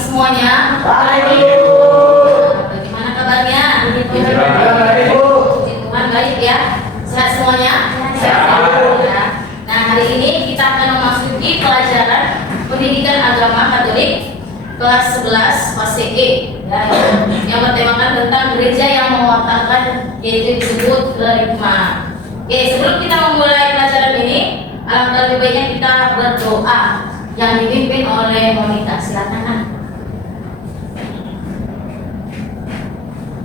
semuanya? Baik, Nah, Ibu. bagaimana kabarnya? Baik, Ibu. Puji Tuhan baik ya. Sehat semuanya? Sehat. Ya. Nah, hari ini kita akan memasuki pelajaran pendidikan agama Katolik kelas 11 fase E. Ya, yang bertemakan tentang gereja yang mewartakan, yaitu disebut kerikma. Oke, sebelum kita memulai pelajaran ini, alangkah lebih baiknya kita berdoa yang dipimpin oleh Monica. Silakan, Nak.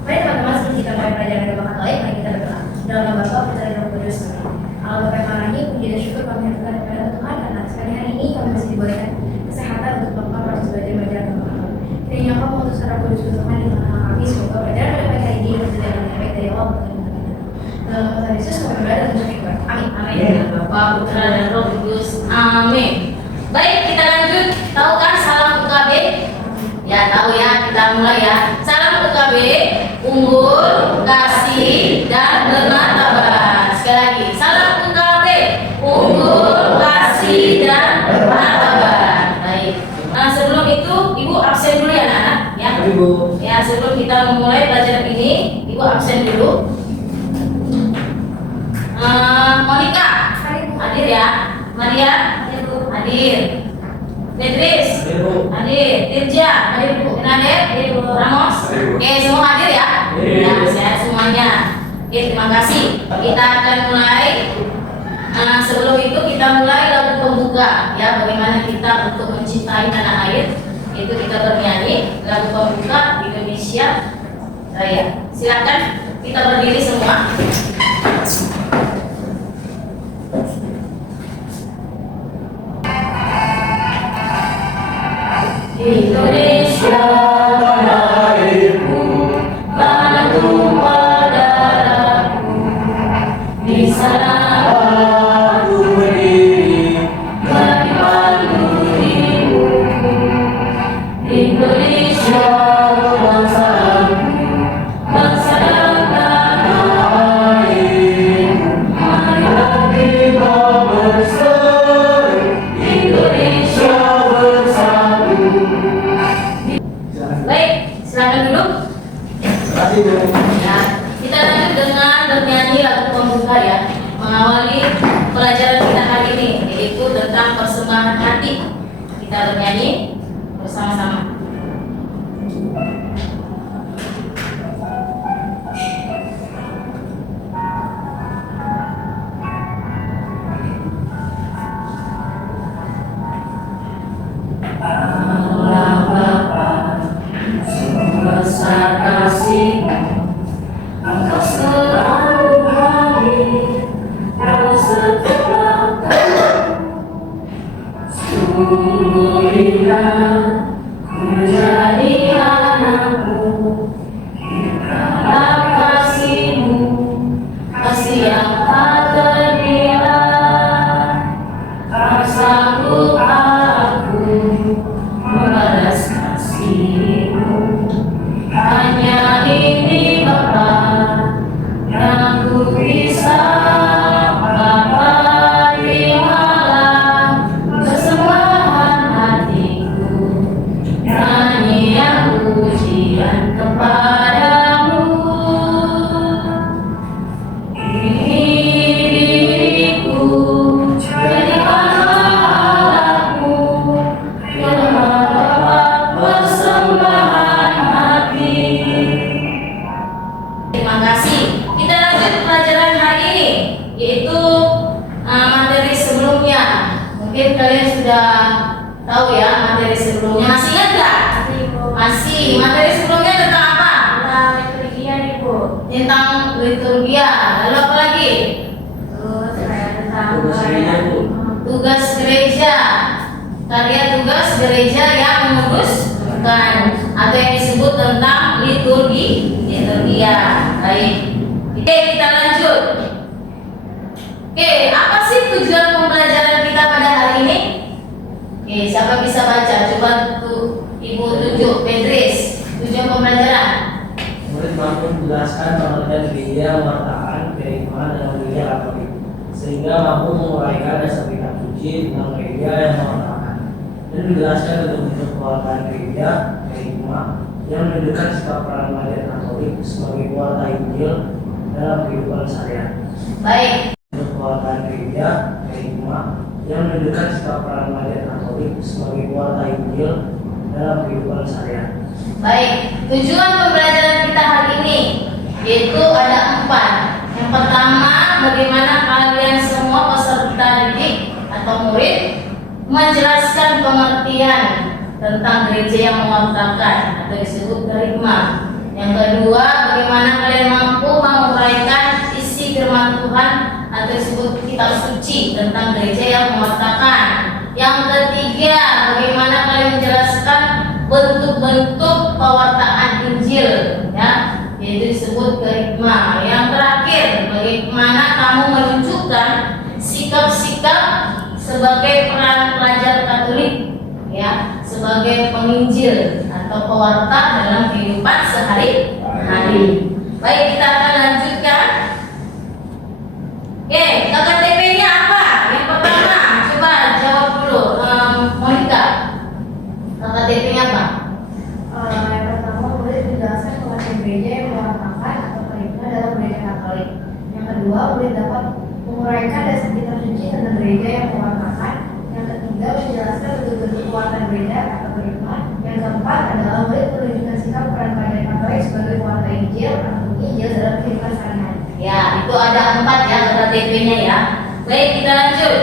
Mari teman-teman, sebelum kita mulai pelajaran agama Katolik, mari kita berdoa. Dalam nama Bapa, Putra, dan Roh Kudus. Allah Bapa yang Maha Tinggi, puji dan syukur kami haturkan kepada Tuhan karena sekali hari ini kami masih diberikan kesehatan untuk melakukan proses belajar agama kami. Kiranya Engkau mengutus Roh Kudus Tuhan di tengah-tengah kami, semoga pelajaran pada pagi hari ini berjalan dengan baik dari Allah Bapa dan Tuhan. Dalam nama Tuhan Yesus kami berdoa dan bersyukur. Amin. Amin. Bapa, Putra, dan Roh Kudus. Amin. Baik, kita lanjut. Tahu kan salam UKB? Ya, tahu ya. Kita mulai ya. Salam UKB, unggul, kasih, dan bermartabat. Sekali lagi. Salam UKB, unggul, kasih, dan bermartabat. Baik. Nah, sebelum itu Ibu absen dulu ya, anak-anak. Ya. Ibu. Ya, sebelum kita memulai pelajaran ini, Ibu absen dulu. Monica, hadir ya. Maria, hadir. Beatrice, hadir. Tirja, hadir Bu. Nadir, Ramos. Oke, semua hadir ya. Ya, sehat semuanya. Oke, terima kasih. Kita akan mulai. Sebelum itu kita mulai lagu pembuka ya. Bagaimana kita untuk mencintai tanah air. Itu kita bernyanyi lagu pembuka Indonesia Raya. Silakan kita berdiri semua. Indonesia tanah airku, tanah tumpah darahku, di sana aku berdiri menikmati dirimu. Indonesia bangsaku, bangsa dan tanah air, marilah kita bersatu, Indonesia bersatu. Baik, silakan duduk. Terima kasih, Bu. Ya, kita lanjut dengan bernyanyi lagu pembuka ya, mengawali pelajaran kita hari ini, yaitu tentang persembahan hati. Kita bernyanyi bersama-sama. Allah Bapa, sebesar kasih-Mu, Engkau selalu hadir dalam setiap kami. Sungguh indah ku menjadi anak-Mu, dalam kasih-Mu, kasih yang tak ternilai. Tak sanggup aku membalas kasih-Mu, hanya ini Bapa yang ku bisa. Bapa, terimalah persembahan hatiku, nyanyian pujian kepadamu. Ini diriku, jadikanlah Allahku, yang mendapat persembahan hati. Terima kasih. Kita lanjut pelajaran hari ini, yaitu materi sebelumnya. Mungkin kalian sudah tahu ya materi sebelumnya. Masih ingat nggak? Masih. Materi sebelumnya tentang apa? Tentang liturgia, Ibu. Tentang liturgia. Lalu apa lagi? Terus kayak tentang Tugas gereja, Bu. Tugas gereja. Karya tugas gereja yang menguduskan, atau yang disebut tentang liturgia. Baik. Oke, kita lanjut. Oke, apa sih tujuan pembelajaran kita pada hari ini? Oke, siapa bisa baca? Coba tuh Ibu tunjuk, Beatrice. Tujuan pembelajaran. Murid mampu menjelaskan pengertian gereja, mewartakan keikmanan dan gereja Katolik, sehingga mampu menguraikan dasar kitab suci tentang gereja yang mewartakan dan menjelaskan bentuk kewartaan gereja hikmah yang menunjukkan sikap peran Maria Katolik sebagai pewarta Injil dalam kehidupan sehari-hari. Baik. Bentuk kewartaan gereja hikmah yang menunjukkan sikap peran Maria Katolik sebagai pewarta Injil dalam kehidupan sehari-hari. Baik, tujuan pembelajaran kita hari ini yaitu ada 4. Yang pertama, bagaimana kalian semua peserta didik atau murid menjelaskan pengertian tentang gereja yang mewartakan atau disebut kerigma. Yang kedua, bagaimana kalian mampu menguraikan isi firman Tuhan atau disebut kitab suci tentang gereja yang mewartakan. Yang ketiga, bagaimana kalian menjelaskan bentuk-bentuk pewartaan Injil, ya, yaitu disebut kerigma. Yang terakhir, bagaimana kamu menunjukkan sikap-sikap sebagai peran pelajar Katolik, ya, sebagai penginjil atau pewarta dalam kehidupan sehari-hari. Baik, kita akan lanjutkan. Oke, KKTP-nya apa? Yang pertama, coba jawab dulu, Monica. KKTP-nya apa? Yang pertama, boleh dijelaskan pengertian gereja yang mewartakan atau kerigma dalam gereja Katolik. Yang kedua, boleh dapat menguraikan dasar kitab suci tentang gereja yang mewartakan. Yang ketiga, menjelaskan bentuk-bentuk pewartaan gereja atau kerigma. Yang keempat adalah boleh menunjukkan sikap peran pelajar Katolik sebagai pewarta Injil atau penginjil dalam kehidupan sehari-hari. Ya, itu ada 4 ya KKTP-nya ya. Baik, kita lanjut.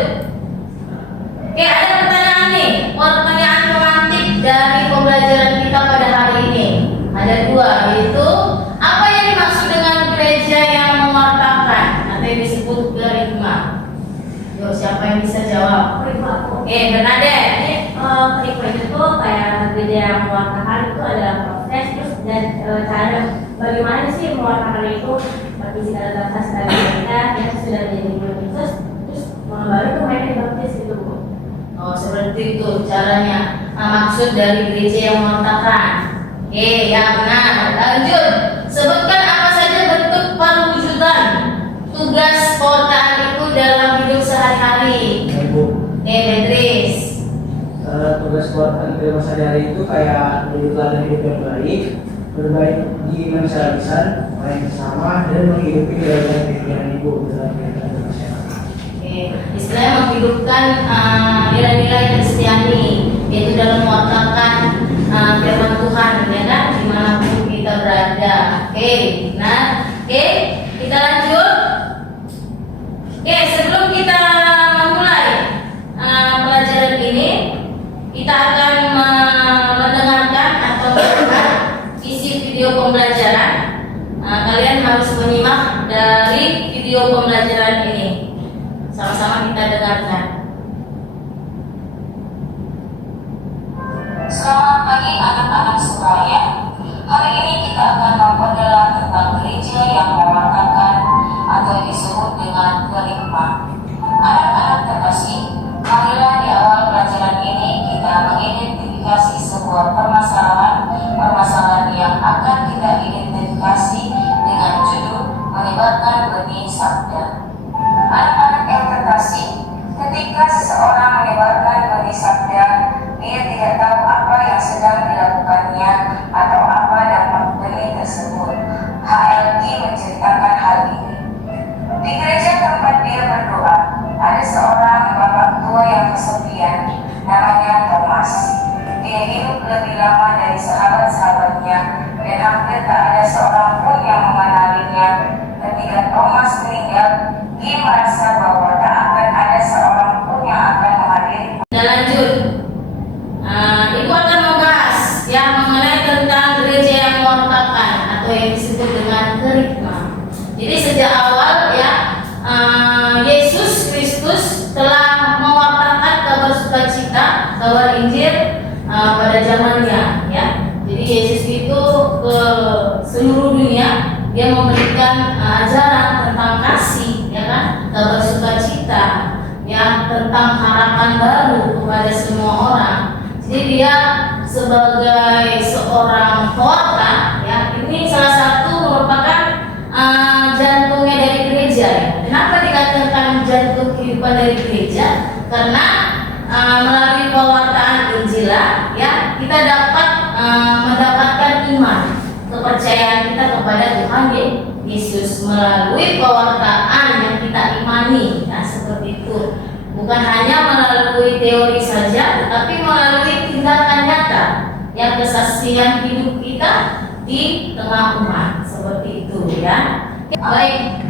Oke, ada pertanyaan nih, pertanyaan romantik dari pembelajaran kita pada hari ini. Ada 2, yaitu apa yang dimaksud dengan gereja yang mewartakan atau yang disebut kerigma? Yuk, siapa yang bisa jawab? Oke, Bernadette. Kerigma itu kayak gereja yang mewartakan itu adalah proses terus dan cara bagaimana sih mewartakan itu seperti atas dari kita yang sudah menjadi murid Yesus terus baru tuh main baptis gitu Bu. Oh, seperti itu caranya. Maksud dari gereja yang mewartakan. Oke, ya benar. Lanjut. Sebutkan apa saja bentuk perwujudan tugas pewartaan itu dalam hidup sehari-hari. Ibu, Oke, Beatrice. tugas pewartaan kehidupan sehari-hari itu kayak menunjukkan hidup yang baik, berbagi manusia lisan, baik bersama, dan menghidupi kehidupan ibu dalam kehidupan masyarakat. Oke, istilahnya menghidupkan nilai-nilai Kristiani, yaitu dalam mewartakan firman Tuhan, ya kan, dimanapun kita berada. Oke, nah, oke, kita lanjut. Oke, sebelum kita memulai pelajaran ini, kita akan mendengarkan atau melihat isi video pembelajaran. Kalian harus menyimak dari video pembelajaran ini. Sama-sama kita dengarkan. Selamat pagi anak-anak sekalian. Hari ini kita akan memperdalam tentang gereja yang mewartakan atau disebut dengan kerigma. Anak-anak terkasih, marilah di awal pelajaran ini kita mengidentifikasi sebuah permasalahan yang akan kita identifikasi dengan judul menyebarkan benih sabda. Anak-anak yang terkasih, ketika seseorang menyebarkan benih sabda, dia tidak tahu apa yang sedang dilakukannya atau apa dampak benih tersebut. HLG menceritakan hal ini. Di gereja tempat dia berdoa, ada seorang bapak tua yang kesepian, namanya Thomas. Dia hidup lebih lama dari sahabat-sahabatnya dan hampir tak ada seorang pun yang mengenalinya. Ketika Thomas meninggal, dia merasa bahwa tak akan ada seorang pun yang akan menghadiri. Kita lanjut. Ibu akan membahas yang mengenai tentang gereja yang mewartakan atau yang disebut dengan kerigma. Jadi sejak awal ya, Yesus Kristus telah mewartakan kabar sukacita, kabar Injil pada zamannya ya. Jadi Yesus itu ke seluruh dunia, dia memberikan ajaran tentang kasih, ya kan, kabar sukacita, ya, tentang harapan baru kepada semua orang. Jadi dia sebagai seorang pewarta, ya, ini salah satu merupakan jantungnya dari gereja. Ya. Kenapa dikatakan jantung kehidupan dari gereja? Karena melalui pewartaan Injil kita dapat mendapatkan iman, kepercayaan kita kepada Tuhan Yesus melalui pewartaan yang kita imani. Nah, seperti itu. Bukan hanya melalui teori saja, tetapi melalui tindakan nyata yang kesaksian hidup kita di tengah umat. Seperti itu ya. Baik.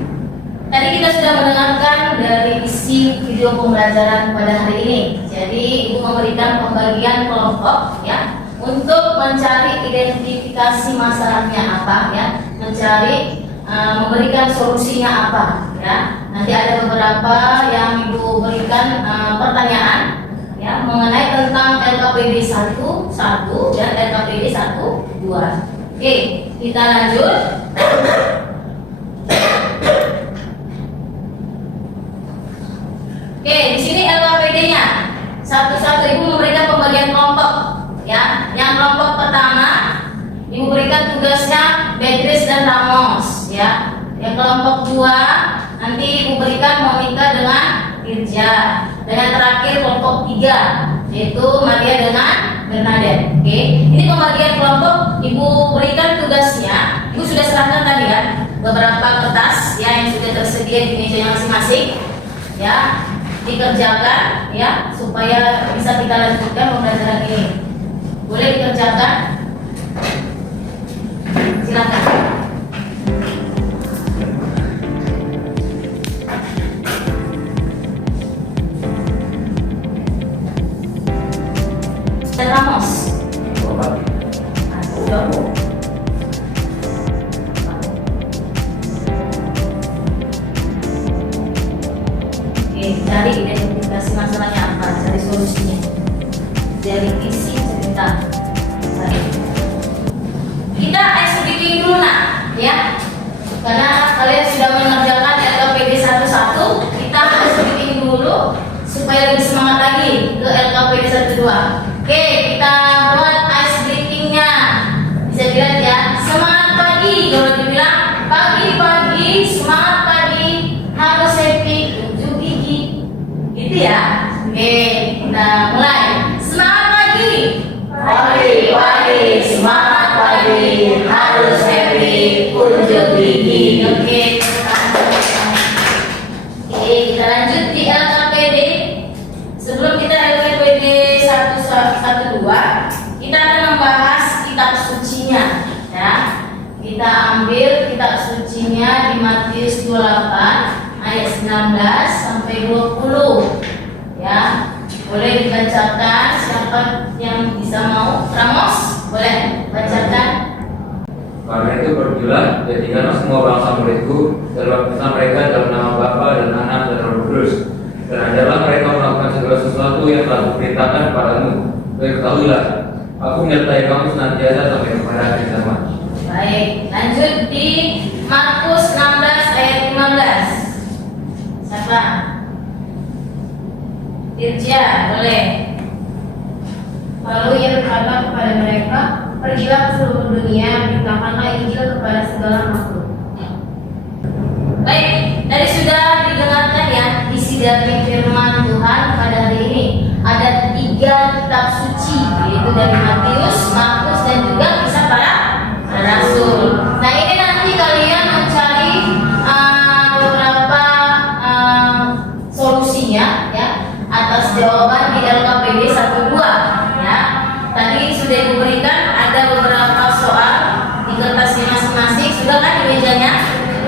Tadi kita sudah mendengarkan dari isi video pembelajaran pada hari ini. Jadi Ibu memberikan pembagian kelompok ya untuk mencari identifikasi masalahnya apa ya, memberikan solusinya apa ya. Nanti ada beberapa yang Ibu berikan pertanyaan ya mengenai tentang LKPD 1 dan LKPD 1 2. Oke, kita lanjut. Oke, di sini LKPD-nya. Satu-satu Ibu memberikan pembagian kelompok ya. Yang kelompok pertama Ibu berikan tugasnya Beatrice dan Ramos ya. Yang kelompok 2 nanti Ibu berikan Monica dengan Irja. Dan yang terakhir kelompok 3 yaitu Maria dengan Bernadette. Oke, ini pembagian kelompok. Ibu berikan tugasnya. Ibu sudah serahkan tadi kan beberapa kertas ya yang sudah tersedia di meja masing-masing ya. Dikerjakan ya supaya bisa kita lanjutkan pembelajaran ini. Boleh dikerjakan? Silakan. Dan Ramos. Cari identifikasi masalahnya apa, cari solusinya dari isi cerita. Baik. Kita ice breaking dulu nak, ya. Karena kalian sudah mengerjakan LKPD 1 kita ice breaking dulu supaya lebih semangat lagi ke LKPD 1 2. Oke, kita buat ice breakingnya. Bisa dilihat ya. Semangat pagi, kalau dibilang pagi-pagi semangat pagi harus happy. Gitu ya. Oke, kita mulai. Semangat pagi. Pagi-pagi semangat pagi harus happy unjuk gigi. Oke, kita lanjut di LKPD. Sebelum kita LKPD 1 2, kita akan membahas kitab sucinya ya. Kita ambil kitab sucinya di Matius 28 ayat 19 sampai 20 ya. Boleh dibacakan, siapa yang bisa mau? Ramos, boleh bacakan. Karena itu pergilah, jadikanlah semua bangsa muridku, dan baptislah mereka dalam nama Bapa dan Anak dan Roh Kudus, dan ajarlah mereka melakukan segala sesuatu yang telah kuperintahkan kepadamu. Dan ketahuilah, aku menyertai kamu senantiasa sampai kepada akhir zaman. Baik, lanjut di Markus 16 ayat 15. Siapa? Irja, boleh. Lalu ia berkata kepada mereka, pergilah ke seluruh dunia, beritakanlah Injil kepada segala makhluk. Baik, tadi sudah didengarkan ya isi dari firman Tuhan pada hari ini. Ada 3 kitab suci, yaitu dari Matius, Markus, dan juga kisah para rasul. Nah, ini nanti kalian mencari beberapa solusinya ya atas jawaban di LKPD 1 2 ya. Tadi sudah diberikan ada beberapa soal di kertasnya masing-masing, sudah kan di mejanya?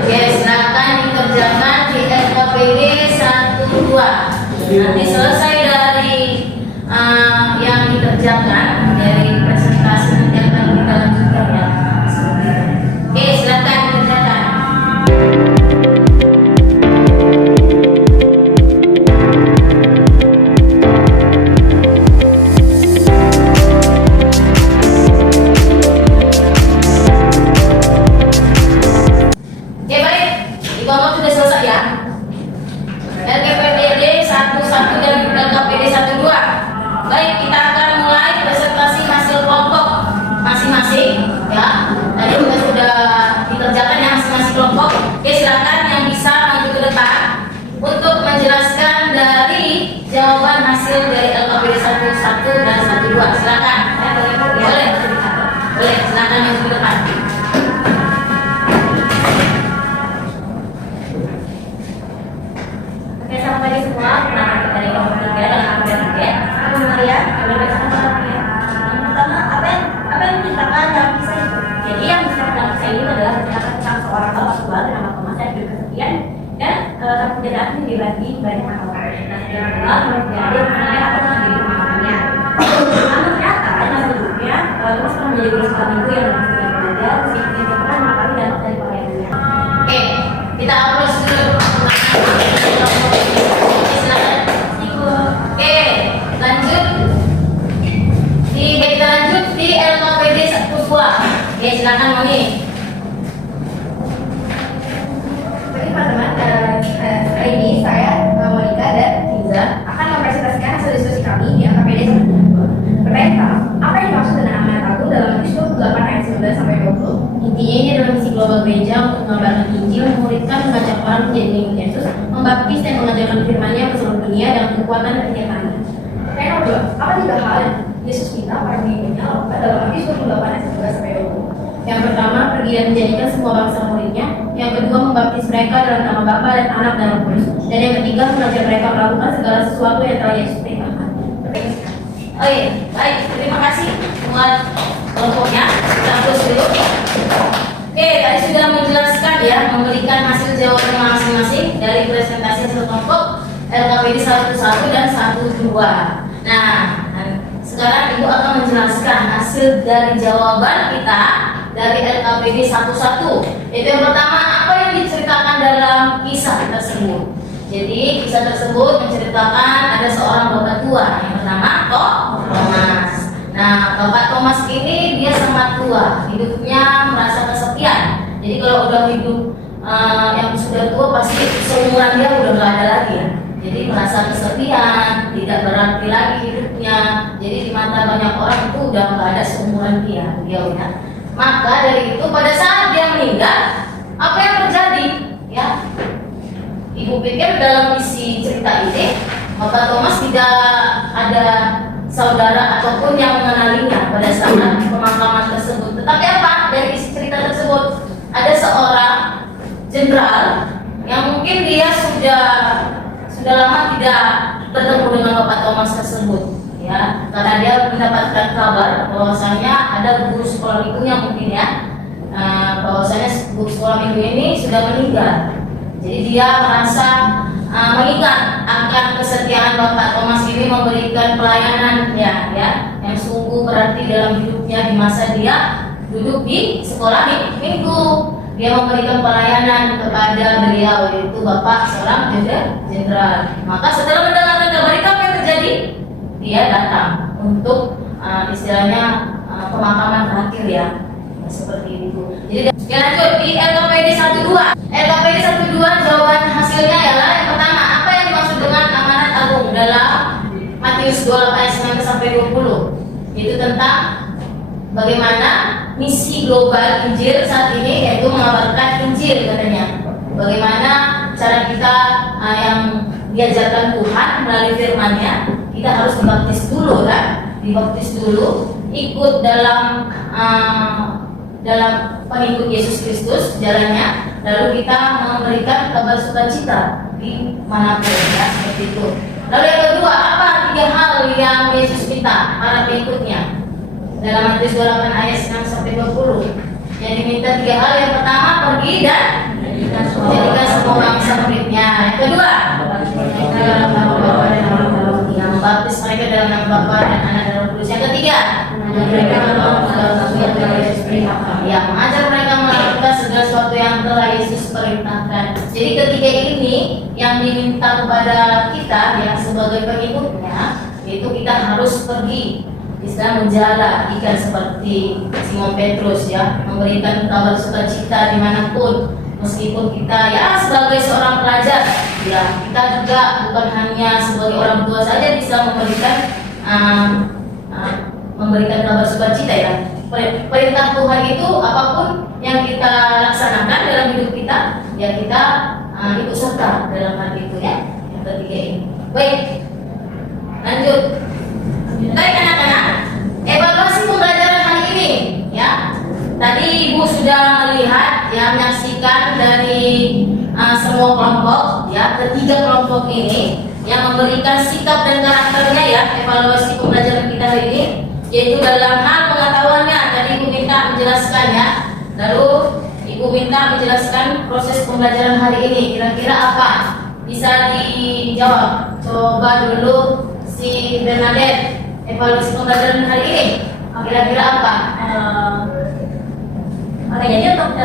Oke, silakan dikerjakan di LKPD 1 2. Nanti selesai dari yang dikerjakan dari presentasi nanti akan kita lanjutkan ya. Oke, silakan dikerjakan. Oke, baik. Di bawah sudah selesai ya. LKPD 1 dan LKPD 1 2. Baik, kita akan mulai presentasi hasil kelompok masing-masing ya. Tadi juga sudah dikerjakan ya masing-masing kelompok. Oke, silakan yang bisa maju ke depan untuk menjelaskan dari jawaban hasil dari LKPD 1 dan 1 2. Silakan. Ya, Anda maju ke depan. Oke, selamat pagi semua. Perkenalkan kita dari kelompok 3 dalam kelompok 3. Aku Maria, boleh bacakan kelompoknya. Yang pertama, apa yang diceritakan dalam kisah itu? Jadi yang diceritakan dalam kisah ini adalah menceritakan tentang seorang bapak tua bernama Thomas yang hidup kesepian dan kampung jadaannya dibagi banyak anak orang. Nah, yang kedua, menjadi anaknya atau menjadi pemahamannya. Namun ternyata masa hidupnya Thomas pernah menjadi guru sekolah minggu yang lebih sering belajar, meskipun dia pernah mengakali dampak dari pakaiannya. Oke, kita approach dulu. Silakan. Oke, lanjut. Kita lanjut di LKPD 1 Oke, silakan Moni. Baik teman-teman, hari ini saya, Monica dan Tiza akan mempresentasikan hasil diskusi kami di LKPD 1. Pertama, apa yang dimaksud dengan amanat agung dalam Matius 28 ayat 19 sampai 20? Intinya ini adalah misi global gereja untuk mengabarkan Injil, memuridkan, mengajak orang menjadi pengikut Yesus, membaptis dan mengajarkan firman-Nya ke seluruh dunia dengan kekuatan dan kenyataannya. Yang kedua, apa 3 hal yang Yesus minta para pengikutnya lakukan dalam Matius 28 ayat 19 sampai 20? Yang pertama, pergi dan menjadikan semua bangsa muridnya. Yang kedua, membaptis mereka dalam nama Bapa dan Anak dan Roh Kudus. Dan yang ketiga, mengajar mereka melakukan segala sesuatu yang telah Yesus perintahkan. Oh iya, baik, terima kasih buat kelompoknya. Kita terus dulu. Oke, tadi sudah menjelaskan ya, memberikan hasil jawaban masing-masing dari presentasi hasil kelompok LKPD 1 dan 1-2. Nah, sekarang Ibu akan menjelaskan hasil dari jawaban kita dari LKPD 1. Itu yang pertama, apa yang diceritakan dalam kisah tersebut. Jadi kisah tersebut menceritakan ada seorang bapak tua. Yang pertama, Thomas. Nah, bapak Thomas ini dia sangat tua, hidupnya merasa kesepian. Jadi kalau udah hidup yang sudah tua pasti seumuran dia udah nggak ada lagi ya. Jadi merasa kesepian, tidak berarti lagi hidupnya. Jadi di mata banyak orang itu udah nggak ada seumuran dia ya. Maka dari itu pada saat dia meninggal, apa yang terjadi? Ya, Ibu pikir dalam isi cerita ini, Bapak Thomas tidak ada saudara ataupun yang mengenalinya pada saat pemakaman tersebut. Tetapi apa? Dari isi cerita tersebut ada seorang jenderal yang mungkin dia sudah lama tidak bertemu dengan Bapak Thomas tersebut. Ya, karena dia mendapatkan kabar bahwasanya ada guru sekolah minggunya mungkin ya, bahwasanya guru sekolah minggu ini sudah meninggal. Jadi dia merasa mengingat akan kesetiaan Bapak Thomas ini memberikan pelayanan ya, yang sungguh berarti dalam hidupnya di masa dia duduk di sekolah minggu. Dia memberikan pelayanan kepada beliau, yaitu Bapak seorang jenderal. Maka setelah mendengarkan kabar itu apa yang terjadi? Dia datang untuk istilahnya pemakaman terakhir ya, seperti itu. Jadi lanjut di LKPD 1-2. LKPD 1-2 jawaban hasilnya ialah yang pertama, apa yang dimaksud dengan amanat agung dalam Matius 28 ayat 19 sampai 20? Itu tentang bagaimana misi global Injil saat ini, yaitu mengabarkan Injil katanya. Bagaimana cara kita yang diajarkan Tuhan melalui firman-Nya, kita harus dibaptis dulu kan? Dibaptis dulu, ikut dalam pengikut Yesus Kristus jalannya, lalu kita memberikan kabar sukacita di manapun ya, seperti itu. Lalu yang kedua, apa 3 hal yang Yesus minta para pengikutnya dalam Matius 28 ayat 9 sampai 20? Yang diminta 3 hal, yang pertama pergi dan jadikan semua bangsa muridnya. Yang kedua, yang membaptis mereka dalam nama Bapa dan Anak dan Roh Kudus. Yang ketiga, mereka mengajar mereka melakukan segala sesuatu yang telah Yesus perintahkan. Jadi ketiga ini yang diminta kepada kita yang sebagai pengikutnya, itu kita harus pergi, bisa menjala ikan seperti Simon Petrus ya, memberikan kabar sukacita dimanapun. Meskipun kita ya sebagai seorang pelajar ya, kita juga bukan hanya sebagai orang tua saja bisa memberikan kabar sukacita ya. Perintah Tuhan itu apapun yang kita laksanakan dalam hidup kita, ya kita ikut serta dalam hal itu ya. Yang ketiga ini. Baik, lanjut. Baik anak-anak, evaluasi pembelajaran hari ini ya. Ibu sudah melihat ya, menyaksikan dari semua kelompok ya, ketiga kelompok ini yang memberikan sikap dan karakternya ya, evaluasi pembelajaran kita hari ini, yaitu dalam hal pengetahuannya. Tadi Ibu minta menjelaskan ya, lalu Ibu minta menjelaskan proses pembelajaran hari ini kira-kira apa, bisa dijawab. Coba dulu si Bernadette, evaluasi pembelajaran hari ini kira-kira apa? Oke, jadi untuk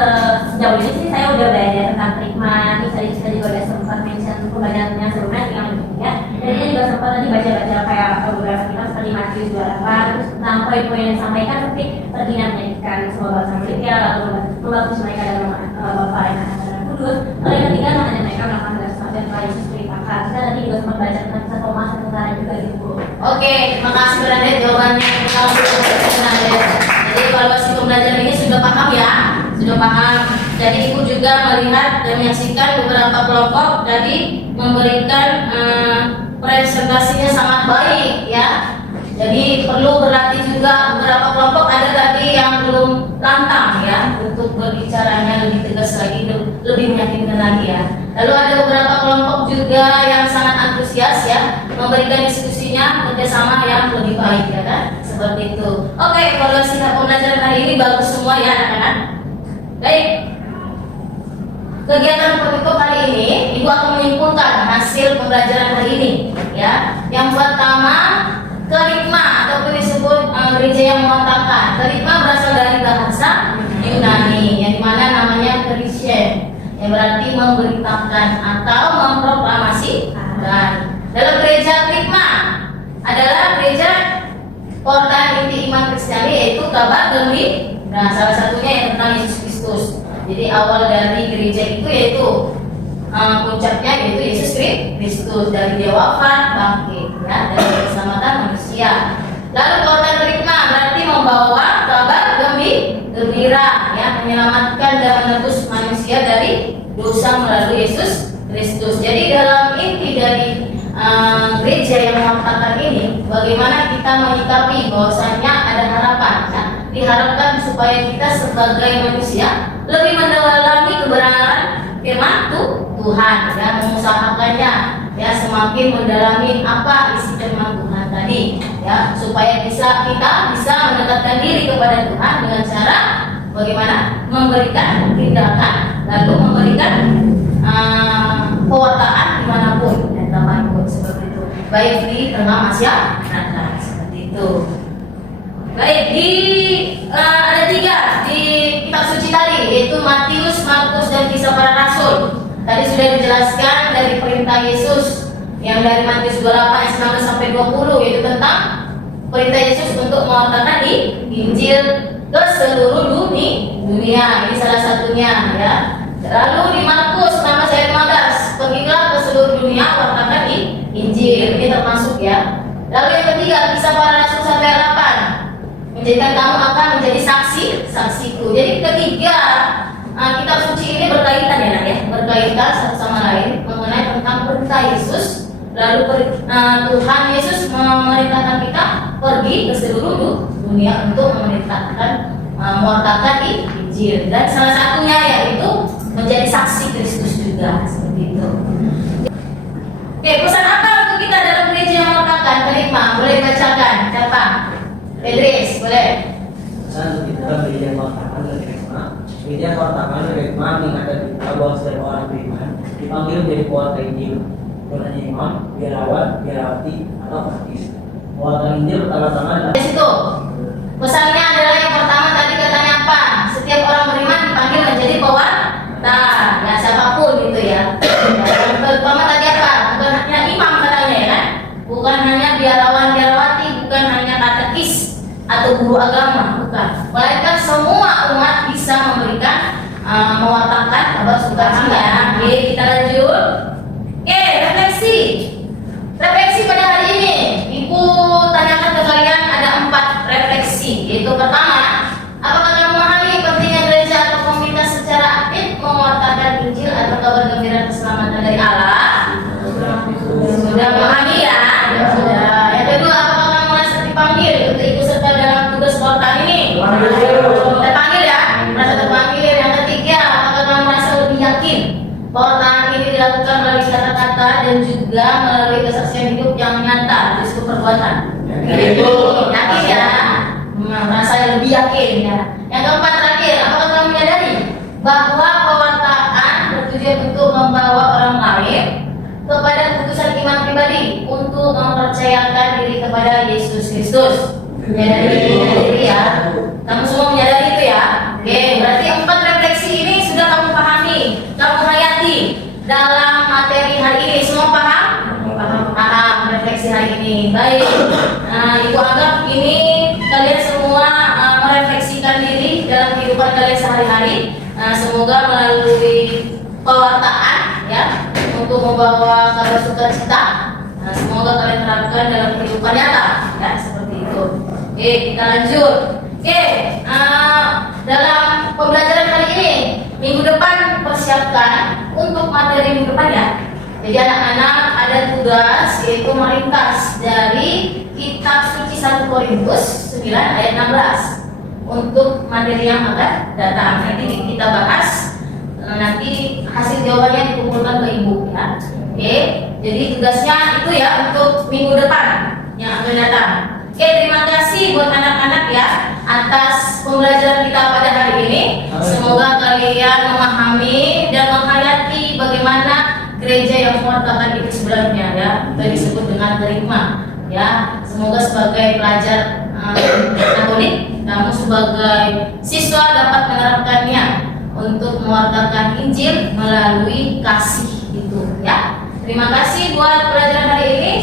sejauh ini sih saya udah belajar tentang prikma, tadi kita juga udah sempat mention pembelajarannya sebelumnya yang ya. Dan ini juga sempat tadi baca-baca kayak beberapa kitab seperti Matius 28, terus tentang poin-poin yang disampaikan seperti perginya menjadikan semua bangsa murid ya, lalu membagus mereka dalam Bapa dan Anak dan Kudus. Lalu yang ketiga mengenai mereka melakukan tugas dan telah Yesus perintahkan. Kita tadi juga sempat baca tentang kisah Thomas dan tentara juga gitu. Oke, terima kasih Bernadette jawabannya. Jadi evaluasi pembelajaran ini sudah paham ya, sudah paham. Jadi Ibu juga melihat dan menyaksikan beberapa kelompok tadi memberikan presentasinya sangat baik ya. Jadi perlu berlatih juga beberapa kelompok, ada tadi yang belum lantang ya untuk berbicaranya lebih tegas lagi, lebih meyakinkan lagi ya. Lalu ada beberapa kelompok juga yang sangat antusias ya, memberikan diskusinya kerjasama yang lebih baik ya kan, seperti itu. Oke, evaluasi pembelajaran hari ini bagus semua ya anak-anak. Baik, kegiatan penutup hari ini Ibu akan menyimpulkan hasil pembelajaran hari ini ya. Yang pertama, kerikma ataupun disebut gereja yang mewartakan. Kerikma berasal dari bahasa Yunani yang dimana namanya kerisien, yang berarti memberitakan atau memproklamasikan. Dalam gereja kerikma adalah gereja portal inti iman Kristiani, yaitu kabar gembira. Nah, salah satunya yang tentang Yesus Kristus. Jadi awal dari gereja itu yaitu puncaknya yaitu Yesus Kristus, dari dia wafat bangkit ya, dari keselamatan manusia. Lalu portal kerikma berarti membawa kabar gembira ya, menyelamatkan dan menebus manusia dari dosa melalui Yesus Kristus. Jadi dalam inti dari gereja yang mewartakan ini, bagaimana kita menyikapi bahwasanya ada harapan ya? Diharapkan supaya kita sebagai manusia lebih mendalami kebenaran firman Tuhan ya, mengusahakannya ya, semakin mendalami apa isi firman Tuhan tadi ya, supaya kita bisa mendekatkan diri kepada Tuhan dengan cara bagaimana? Memberikan tindakan, lalu memberikan pewartaan dimanapun dan kapanpun, seperti itu, baik di tengah masyarakat, seperti itu. Baik, ada 3 di kitab suci tadi, yaitu Matius, Markus, dan Kisah Para Rasul. Tadi sudah dijelaskan dari perintah Yesus yang dari Matius 28 ayat 19 sampai 20, yaitu tentang perintah Yesus untuk mewartakan di Injil ke seluruh dunia. Ini salah satunya ya. Lalu di Markus 16 ayat 15, pergilah ke seluruh dunia, wartakan di Injil. Ini termasuk ya. Lalu yang ketiga, Kisah Para Rasul 1 ayat 8, menjadikan kamu akan menjadi saksiku. Jadi ketiga kitab suci ini berkaitan ya nak ya, berkaitan satu sama lain mengenai tentang perintah Yesus. Lalu Tuhan Yesus memerintahkan kita pergi ke seluruh dunia untuk mewartakan di Injil, dan salah satunya yaitu menjadi saksi Kristus juga, seperti itu. Oke, pesan apa untuk kita dalam gereja yang mewartakan kerikma? Boleh bacakan, siapa? Idris, boleh. Pesan untuk kita gereja yang mewartakan kerikma. Gereja yang mewartakan kerikma mengingatkan kita bahwa setiap orang beriman dipanggil menjadi pewarta Injil, bukan hanya imam, biarawan, biarawati, atau praktis. Pewarta Injil pertama-tama adalah di situ. Pesannya adalah yang pertama tadi katanya apa? Setiap orang beriman dipanggil menjadi pewarta, ya siapapun gitu ya. Yang pertama tadi apa? Bukan hanya imam katanya ya kan? Bukan hanya biarawan, biarawati, bukan hanya katekis atau guru agama, bukan. Melainkan semua umat bisa memberikan mewartakan kabar sukacita. Oke, kita lanjut. Oke, refleksi pada hari ini. Ibu tanyakan ke kalian ada 4 refleksi. Yaitu pertama, apakah kamu memahami pentingnya gereja atau komunitas secara aktif mewartakan Injil atau kabar gembira keselamatan dari Allah? Sudah memahami ya? Sudah. Yang kedua, apakah kamu merasa dipanggil untuk ikut serta dalam tugas warta ini? Terpanggil ya? Merasa terpanggil? dan juga melalui kesaksian hidup yang nyata, justru perbuatan. Yakin ya? Saya lebih yakin ya. Yang keempat terakhir, apakah kamu menyadari bahwa pewartaan bertujuan untuk membawa orang lain kepada keputusan iman pribadi untuk mempercayakan diri kepada Yesus Kristus? Menyadari ya? Kamu semua menyadari itu ya? Oke, berarti 4 refleksi ini sudah kamu pahami, kamu hayati dalam materi hari ini. Semua paham? Paham refleksi hari ini. Baik. Ibu anggap ini kalian semua merefleksikan diri dalam kehidupan kalian sehari-hari. Semoga melalui pewartaan ya untuk membawa kabar sukacita. Semoga kalian terapkan dalam kehidupan nyata ya, seperti itu. Oke, kita lanjut. Oke, dalam pembelajaran kali ini minggu depan persiapkan untuk materi minggu depan ya. Jadi anak-anak ada tugas yaitu meringkas dari kitab suci 1 Korintus 9 ayat 16 untuk materi yang akan datang. Nanti kita bahas, nanti hasil jawabannya dikumpulkan ke ibu ya. Oke, jadi tugasnya itu ya untuk minggu depan yang akan datang. Oke, terima kasih buat anak-anak ya atas pembelajaran kita pada hari ini. Semoga kalian memahami dan menghayati bagaimana gereja yang mewartakan itu sebenarnya ya, itu disebut dengan terima ya. Semoga sebagai pelajar Katolik, kamu sebagai siswa dapat menerapkannya untuk mewartakan Injil melalui kasih itu ya. Terima kasih buat pelajaran hari ini.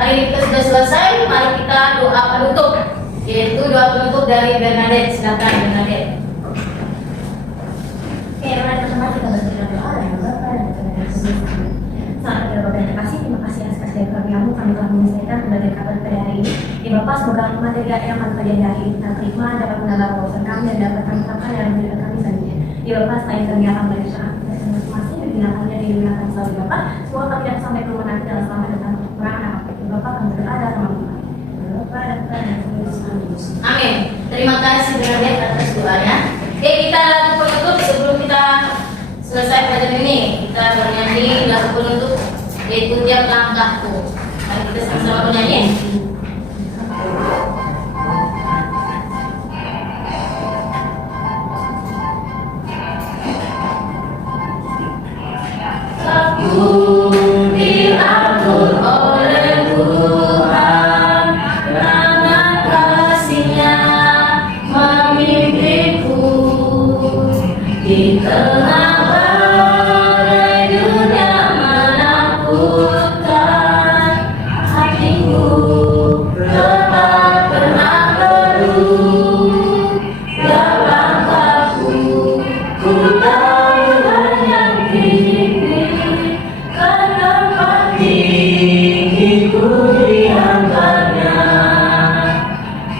Hari ini kita sudah selesai. Mari kita doa penutup, yaitu doa penutup dari Bernadette. Silakan Bernadette. Oke, mari teman-teman kita berdoa yang Bapa dan Putra dan Yesus. Saat kita berterima kasih atas kasih dari kamu telah menyelesaikan pembelajaran kami pada hari ini. Ya Bapak, semoga materi yang kami pelajari hari ini kita terima dapat menambah wawasan kami dan dapat kami terapkan dalam kehidupan kami selanjutnya. Ya Bapak, selain kami akan belajar masing-masing dan digunakannya di digunakan selalu Bapak. Semoga kami dapat sampai ke rumah nanti dalam selamat dan tanpa kekurangan apapun. Ya Bapak, kami berdoa dalam nama Tuhan. Bapak dan Putra dan Yesus. Amin. Terima kasih Bernadette atas doanya. Oke, kita lagu penutup sebelum kita selesai pelajaran ini. Kita bernyanyi lagu penutup yaitu Tiap Langkahku. Mari kita sama-sama bernyanyi. Aku diatur oleh Tuhan, tangan kasih-Nya memimpinku di tengah badai dunia menakutkan. Hatiku tetap tenang teduh, tiap langkahku ku tahu yang tinggi, karena tinggi ku diangkatnya.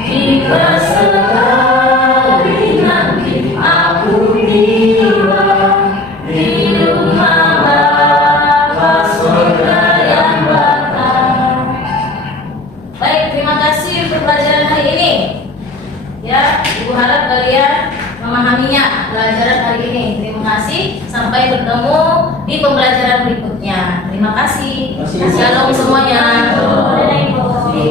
Jika sekali nanti aku tiba di rumah Bapa surga yang bakal. Baik, terima kasih untuk pelajaran hari ini. Ya, Ibu harap kalian memahaminya pelajaran hari ini. Terima kasih. Sampai bertemu di pembelajaran berikutnya. Terima kasih. Shalom semuanya. Terima kasih.